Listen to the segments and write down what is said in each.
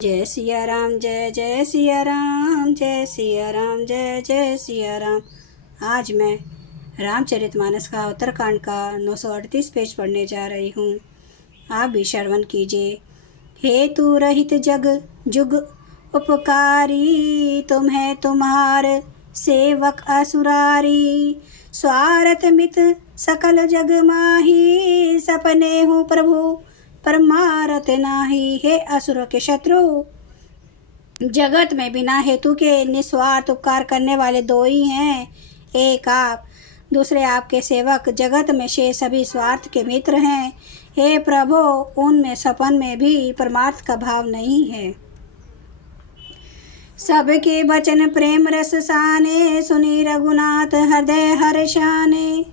जय सिया राम, जय जय सिया राम, जय सिया राम, जय जय सिया राम। आज मैं रामचरितमानस का उत्तरकांड का 938 पेज पढ़ने जा रही हूँ। आप भी श्रवण कीजिए। हेतु रहित जग जुग उपकारी, तुम्हें तुम्हार सेवक असुरारी। स्वार्थ मित सकल जग माही, सपने हूँ प्रभु परमारथ नाही। हे असुरों के शत्रु, जगत में बिना हेतु के निस्वार्थ उपकार करने वाले दो ही हैं, एक आप, दूसरे आपके सेवक। जगत में शेष सभी स्वार्थ के मित्र हैं। हे प्रभु, उनमें सपन में भी परमार्थ का भाव नहीं है। सबके वचन प्रेम रस साने, सुनी रघुनाथ हृदय हर्षाने।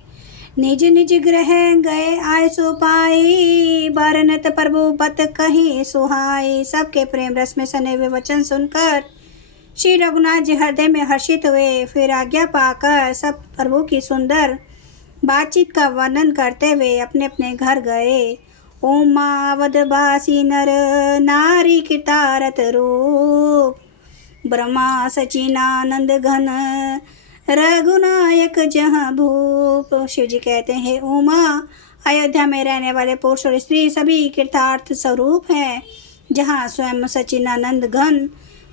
निज निज गृह गए आय सो पाई, बरनत प्रभु बत कहीं सुहाई। सबके प्रेम रस में सने हुए वचन सुनकर श्री रघुनाथ जी हृदय में हर्षित हुए। फिर आज्ञा पाकर सब प्रभु की सुंदर बातचीत का वर्णन करते हुए अपने अपने घर गए। उमावदवासी नर नारी कृतारत रूप, ब्रह्मा सचिनानंद घन रघुनायक जहाँ भूप। शिव जी कहते हैं, उमा अयोध्या में रहने वाले पुरुष और स्त्री सभी कृतार्थ स्वरूप हैं, जहाँ स्वयं सचिनानंद घन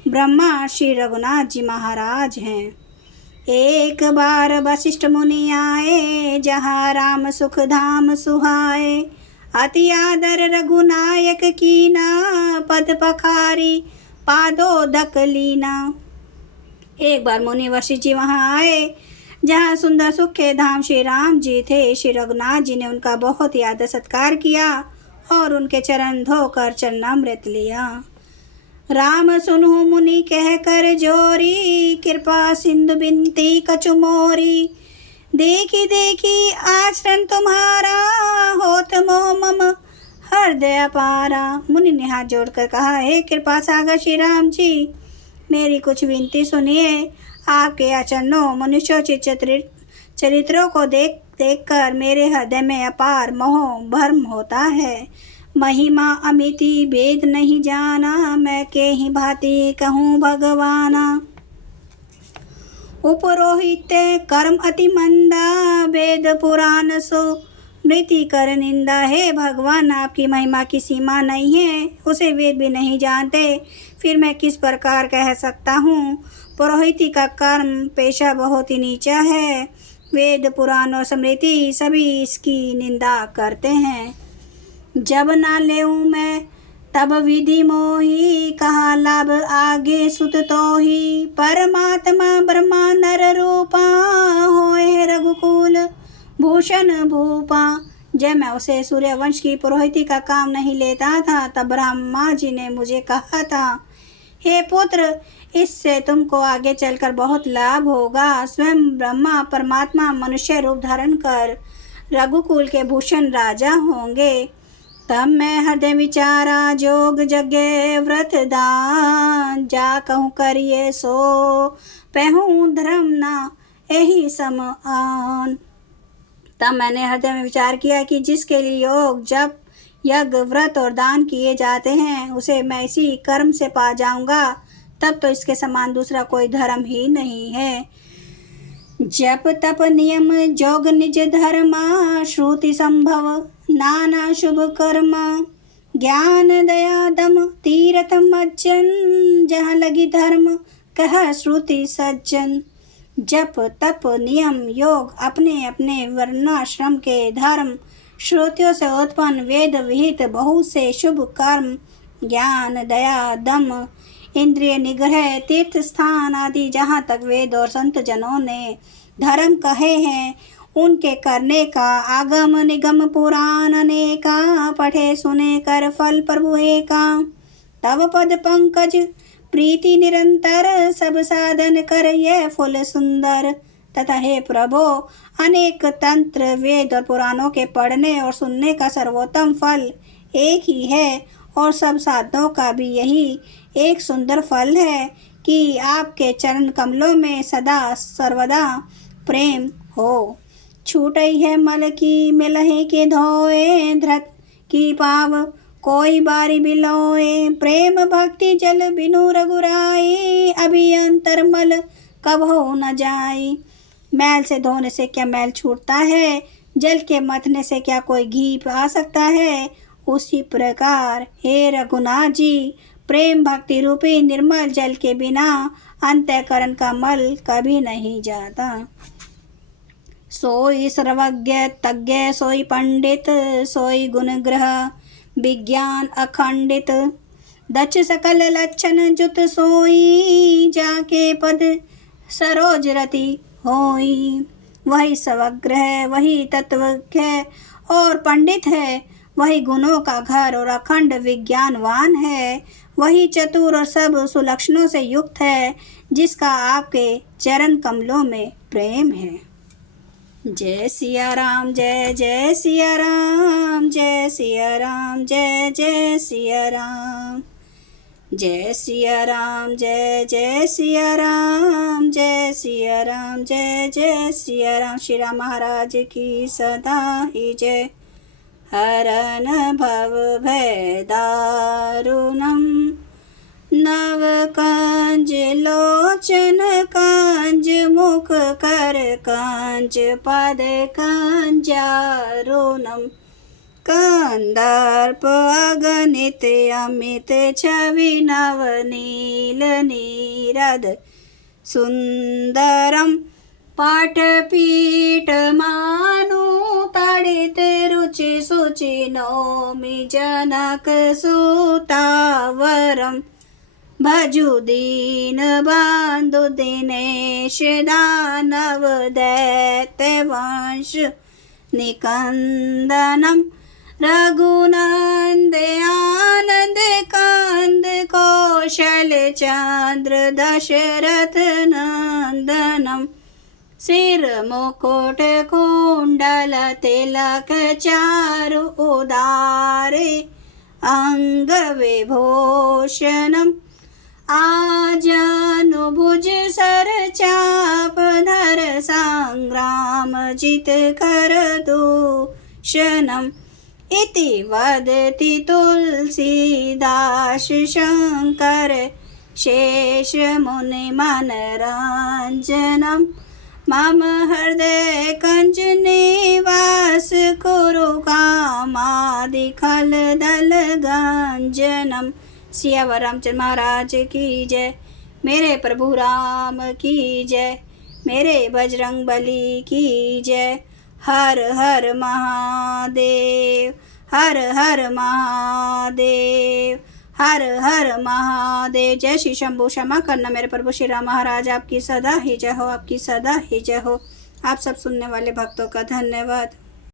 ब्रह्मा श्री रघुनाथ जी महाराज हैं। एक बार वशिष्ठ मुनि आए, जहाँ राम सुख धाम सुहाए। अति आदर रघुनायक कीना, पद पखारी पादोदक लीना। एक बार मुनि वशिष्ठ जी वहाँ आए, जहाँ सुंदर सुख के धाम श्री राम जी थे। श्री रघुनाथ जी ने उनका बहुत ही आदर सत्कार किया और उनके चरण धोकर चरणामृत लिया। राम सुनो मुनि कह कर जोरी, कृपा सिंधु बिनती कछु मोरी। देखी देखी आचरण तुम्हारा, होत मोह मम हृदय पारा। मुनि ने हाथ जोड़कर कहा, हे कृपा सागर श्री राम जी, मेरी कुछ विनती सुनिए। आपके आचरणों मनुष्योचित चरित्रों को देख देख कर मेरे हृदय में अपार मोह भ्रम होता है। महिमा अमिति भेद नहीं जाना, मैं के ही भांति कहूँ भगवाना। उपरोहित कर्म अति मंदा, वेद पुराण सो मृति कर निंदा। है भगवान, आपकी महिमा की सीमा नहीं है, उसे वेद भी नहीं जानते, फिर मैं किस प्रकार कह सकता हूँ। पुरोहिती का कर्म पेशा बहुत ही नीचा है, वेद पुराण और स्मृति सभी इसकी निंदा करते हैं। जब ना लेऊँ मैं तब विधि मोही, कहा लाभ आगे सुत तो ही। परमात्मा ब्रह्मा नर रूपा, होए रघुकुल भूषण भूपा। जब मैं उसे सूर्यवंश की पुरोहिती का काम नहीं लेता था, तब ब्रह्मा जी ने मुझे कहा था, हे पुत्र, इससे तुमको आगे चलकर बहुत लाभ होगा। स्वयं ब्रह्मा परमात्मा मनुष्य रूप धारण कर रघुकुल के भूषण राजा होंगे। तब मैं हृदय विचारा, जोग यज्ञ व्रत दान, जा कहूँ करिए सो पहूँ धर्म ना यही सम आन। तब मैंने हृदय में विचार किया कि जिसके लिए योग जप यज्ञ व्रत और दान किए जाते हैं, उसे मैं इसी कर्म से पा जाऊंगा। तब तो इसके समान दूसरा कोई धर्म ही नहीं है। जप तप नियम जोग निज धर्मा, श्रुति संभव नाना शुभ कर्मा। ज्ञान दया दम तीरथ मज्जन, जहाँ लगी धर्म कह श्रुति सज्जन। जप तप नियम योग अपने अपने वर्णाश्रम के धर्म, श्रुतियों से उत्पन्न वेद विहित बहुत से शुभ कर्म, ज्ञान दया दम इंद्रिय निग्रह तीर्थ स्थान आदि जहाँ तक वेद और संत जनों ने धर्म कहे हैं, उनके करने का आगम निगम पुराण अनेका। पढ़े सुने कर फल प्रभु एका, तव पद पंकज प्रीति निरंतर। सब साधन कर ये फुल सुंदर। तथा हे प्रभु, अनेक तंत्र वेद और पुराणों के पढ़ने और सुनने का सर्वोत्तम फल एक ही है, और सब साधनों का भी यही एक सुंदर फल है कि आपके चरण कमलों में सदा सर्वदा प्रेम हो। छूटई है मल की मिलहे के धोए, धृत की पाव कोई बारी बिलोए प्रेम भक्ति जल बिनु रघुराई, अभी अंतरमल कबहु न जाई। मैल से धोने से क्या मैल छूटता है, जल के मथने से क्या कोई घी आ सकता है। उसी प्रकार हे रघुनाथ जी, प्रेम भक्ति रूपी निर्मल जल के बिना अंतःकरण का मल कभी नहीं जाता। सोई सर्वज्ञ तज्ञ सोई पंडित, सोई गुणग्रह विज्ञान अखंडित। दक्ष सकल लक्षण जुत सोई, जाके पद सरोज रति होई। वही समग्र है, वही तत्वज्ञ है और पंडित है, वही गुणों का घर और अखंड विज्ञानवान है, वही चतुर और सब सुलक्षणों से युक्त है, जिसका आपके चरण कमलों में प्रेम है। जय सिया राम जय जय सिया राम, जय सिया राम जय जय सिया राम। जय सिया राम जय जय सिया राम, जय सिया राम जय जय सिया राम। श्री राम महाराज की सदा ही जय। हरन भव भय दारुणम, नव कांज लोचन कांज, मुख कर कांज पद कांजारुणम। कंदर्प अगणित अमित छवि नवनील नीरद सुंदरम। पाटपीठ मानु तड़ित रुचि सुचि नौमि जनक सुतावरम। भजु दीन बंधु दिनेश दानव दैत्य वंश निकंदनम। रघुनंद आनंद कंद कौशल चंद्र दशरथ नंदनम। सिर मुकुट कुंडल तिलक चारु उदारे अंग विभूषणम। आजानुभुज सर चाप धर संग्राम जित कर दूषणम। इति वदति तुलसीदास शंकर शेष मुनि मनरंजनम। मम हृदय कंज निवास कुरु कामादि खल दल गंजनम। सियावर रामचंद्र महाराज की जय। मेरे प्रभु राम की जय। मेरे बजरंग बली की जय। हर हर महादेव, हर हर महादेव, हर हर महादेव। जय श्री शंभु। क्षमा करना मेरे प्रभु श्री राम महाराज, आपकी सदा ही जय हो, आपकी सदा ही जय हो। आप सब सुनने वाले भक्तों का धन्यवाद।